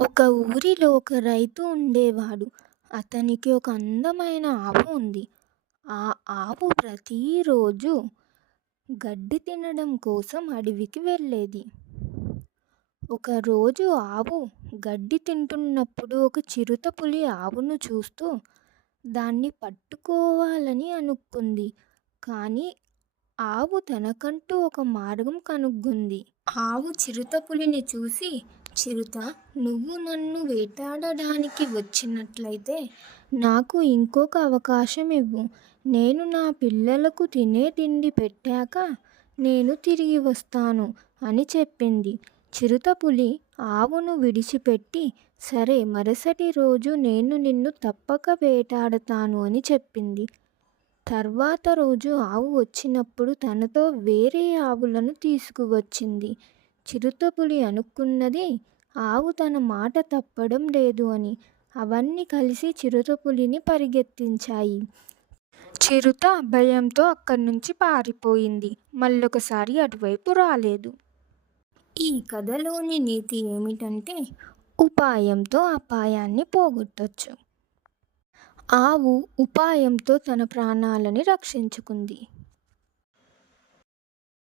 ఒక ఊరిలో ఒక రైతు ఉండేవాడు. అతనికి ఒక అందమైన ఆవు ఉంది. ఆ ఆవు ప్రతిరోజు గడ్డి తినడం కోసం అడవికి వెళ్ళేది. ఒకరోజు ఆవు గడ్డి తింటున్నప్పుడు ఒక చిరుత పులి ఆవును చూస్తూ దాన్ని పట్టుకోవాలని అనుకుంది. కానీ ఆవు తనకంటూ ఒక మార్గం కనుగొంది. ఆవు చిరుతపులిని చూసి చిరుత నువ్వు నన్ను వేటాడడానికి వచ్చినట్లయితే నాకు ఇంకొక అవకాశం ఇవ్వు. నేను నా పిల్లలకు తినే తిండి పెట్టాక నేను తిరిగి వస్తాను అని చెప్పింది. చిరుత పులి ఆవును విడిచిపెట్టి సరే మరుసటి రోజు నేను నిన్ను తప్పక వేటాడతాను అని చెప్పింది. తర్వాత రోజు ఆవు వచ్చినప్పుడు తనతో వేరే ఆవులను తీసుకువచ్చింది. చిరుతపులి అనుకున్నది ఆవు తన మాట తప్పడం లేదు అని. అవన్నీ కలిసి చిరుతపులిని పరిగెత్తించాయి. చిరుత భయంతో అక్కడి నుంచి పారిపోయింది. మళ్ళొకసారి అటువైపు రాలేదు. ఈ కథలోని నీతి ఏమిటంటే ఉపాయంతో అపాయాన్ని పోగొట్టచ్చు ఆవు ఉపాయంతో తన ప్రాణాలని రక్షించుకుంది.